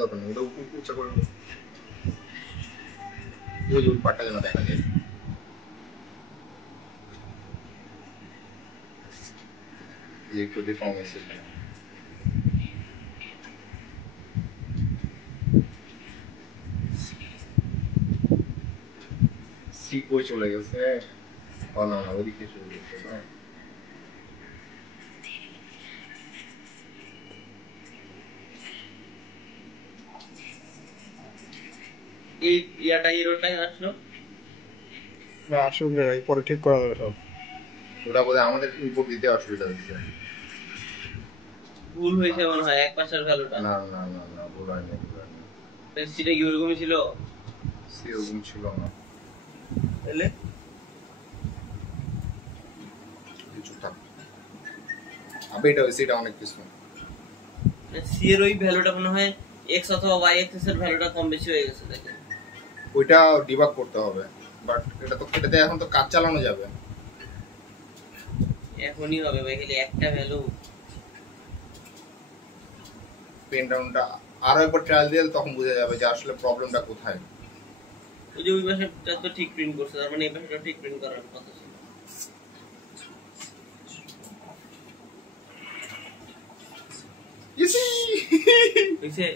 দরকার নেই, ওটা উচ্চ করে ওই যে পাটটা যেন দেখা যায়। যে একটু কম এসে সি কই চলে গেছে। না না, ওদিকে চলে গেছে না। এই ইয়াটা এরোটাই আসলো না আসলে ভাই পরে ঠিক করা যাবে সব। ওটা বোধহয় আমাদের ইনপুট দিতে অসুবিধা হচ্ছে। ভুল হয়েছে মনে হয় এক পাশের ভ্যালুটা। না না না না, ভুল হয়নি, ভুল হয়নি। সেটা কি ওরকমই ছিল? সি ওরকম ছিল না। তাহলে কিছু থাক, আপডেট হয়েছে, এটা অনেক কিছু। সি এর ওই ভ্যালুটা মনে হয় এক্স অথবা ওয়াই এক্সিস এর ভ্যালুটা কম বেশি হয়ে গেছে দেখে। ওইটা ডিবাগ করতে হবে, বাট এটাতে এখন তো কাজ চালানো যাবে। এখনই হবে ভাই, খালি একটা ভ্যালু। পেন ডাউনটা আরো একবার ট্রায়াল দিলে তখন বোঝা যাবে যে আসলে প্রবলেমটা কোথায়। ওই যে ওই পাশেটা তো ঠিক প্রিন্ট করছে, তার মানে এই পাশেটা ঠিক প্রিন্ট করার কথা ছিল। হয়েছে?